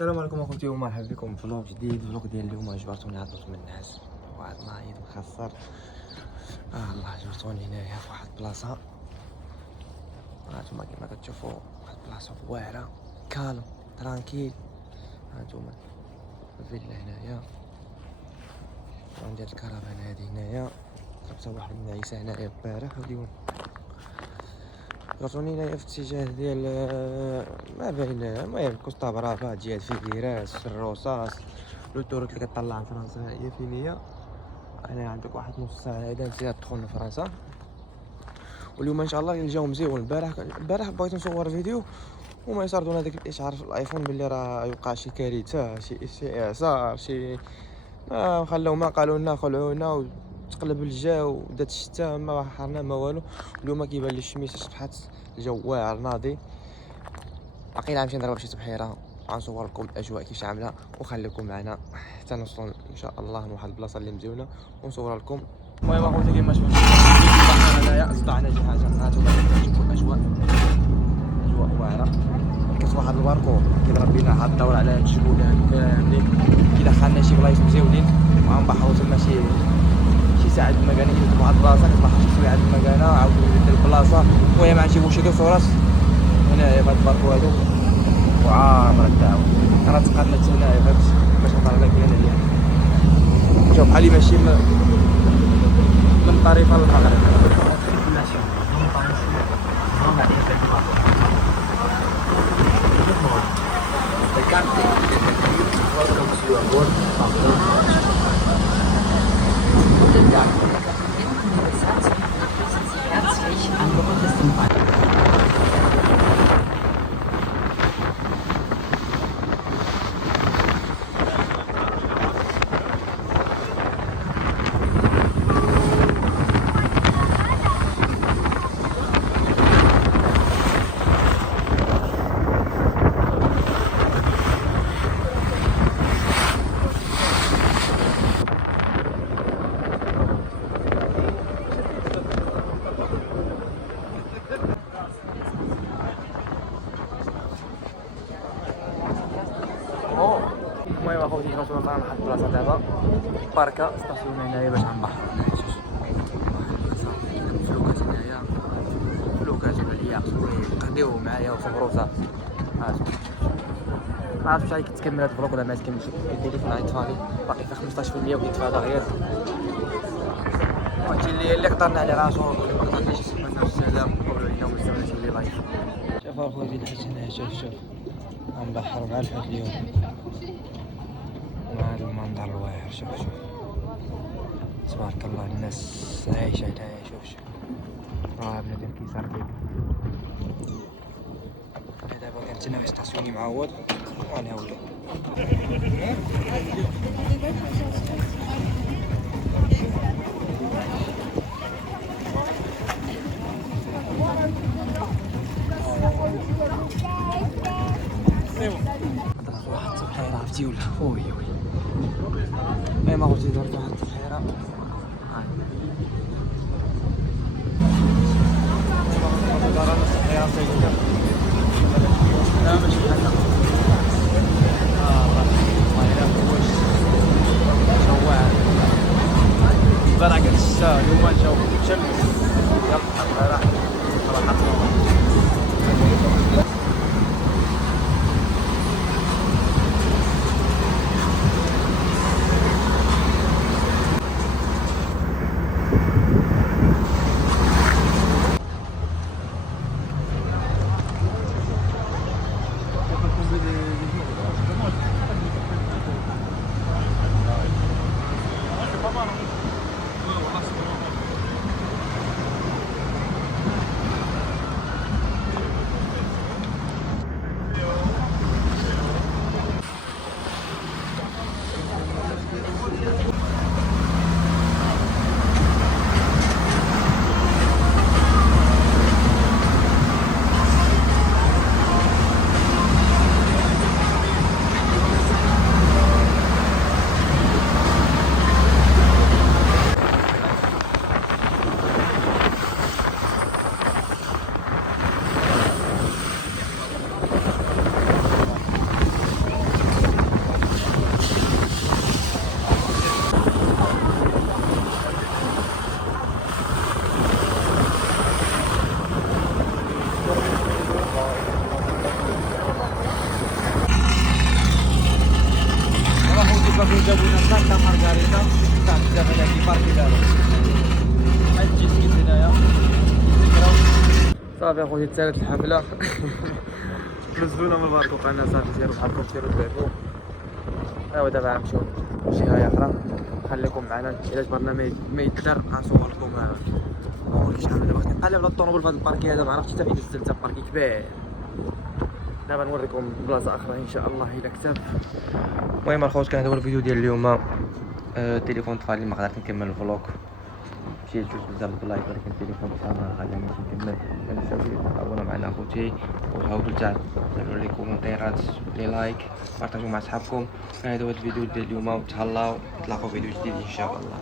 السلام عليكم اخوتي ومرحبا بكم في فلوق جديد. فلوق ديال اليوم جبرتوني عطلت من الناس واحد نايض مخسر. الله جبرتوني هنايا في واحد البلاصه، هانتوما كيما كتشوفوا واحد البلاصه واعره كالم ترانكيل. هانتوما الفيلا هنايا عندي هاد الكرفان هادي هنايا، جبتها واحد النعيسه هنايا البارح. اليوم جبرتوني هنايا في اتجاه ديال ما بين المهم كوستا برافا، جهه فيكيراس، الروصاص، لوطوروت اللي كطلع لفرنسا هي فين هي. انا عندك واحد نص ساعه هذا نسيت ندخل لفرنسا. واليوم ان شاء الله الجو مزيون. البارح بغيت نصور فيديو وما يصردونا داك الاشعار في الايفون باللي راه يوقع شي كارثه، شي اعصار، شي ما خلاو، ما قالوا لنا خلعونا وتقلب الجو ودات الشتاء، ما حرنا ما والو. اليوم كيبان لي الشمس صبحات الجو واعر ناضي. باقي غنمشي نضرب شي تبحيره، غنصور لكم الاجواء كيفاش عامله وخليكم معنا حتى نوصلوا ان شاء الله لواحد البلاصه اللي مزيونه ونصور لكم. المهم اخوتي كيما شفتوا هنايا صدعنا شي حاجه. هانتوما كتشوفوا الاجواء، اجواء واعره. كاين واحد الباركور كيضرب بينا واحد الدور على هاد الجبولان كاملين، كيدخلنا شي بلايص مزيونين وغنبحروا تما شي ساعه المكانه. كيجيو واحد البلاصه كتبحر شي ساعه المكانه عاود ندير البلاصه. المهم غنجيبو شي فرص هنايا في هاد الباركور هادو وعامر الدعوه. انا تقلت هنايا باش نطلع لك هنايا. شوف بحالي ماشي من طريق المغرب. Herzlich an Bord des Empfangs. المهم اخوتي كنوصلوا لواحد البلاصه دابا باركه ستاسيون هنايا باش غنبحروا. فلوكات هنايا، فلوكات والعياق قهديو معايا وصبروا صافي. ما عرفتش واش كتكمل هاد الفلوق ولا ما تكملش. كدير لي في العيط فاضي باقي فيها 15% وكيتفادى غير. وهادشي اللي قدرنا عليه راسو، ما قدرناش نسمعوا السلام ونقولوا لينا ومستمعين اللي لايف. شوف اخويا الحاج هنايا، شوف غنبحروا مع الحوت اليوم مع هذا المنظر الواعر. شوف تبارك الله الناس عايشة هنايا. شوف راه بنادم كيسار بيك. انا دابا كنتسناو ستاسيوني معوض وغنهاولو. درت واحد التبحيرة عرفتي ولا وي ما غوتي درت واحد التبحيرة. لا ماشي بحال هكا. جو واعر. البارح كانت الشتا، اليوم الجو مشمس. يلا راح اخويا جابونا سانتا مارغاريتا تاع بزاف هنا كي باركي دابا بحال الجيسكيت هنايا كيتسكراو صافي اخويا تسالت الحفله نزلونا من الباركو قالنا صافي سيروا بحالكم سيروا تلعبوا ايوا دابا غنمشيو جهه اخرى خليكم معنا الا جبرنا ما يدار غنصوركم وريك شحال دابا خدي نقلب على الطوموبيل في هذا الباركي هذا ما عرفتش حتى فين نزلت باركي كبير دابا نوريكم بلاصه اخرى ان شاء الله الا كتب المهم الخوت كان هذا هو الفيديو ديال اليوم التليفون طفالي ما قدرت نكمل الفلوق مشيت جوج بزاف باللايك ولكن التليفون ما خلانيش نكمل ما تنساوش تابوناو معنا اخوتي وتعاودوا تعملوا لي كومونتيرات لي لايك بارطاجيو مع صحابكم. هذا هو الفيديو ديال اليوم وتهلاو نتلاقاو فيديو جديد ان شاء الله.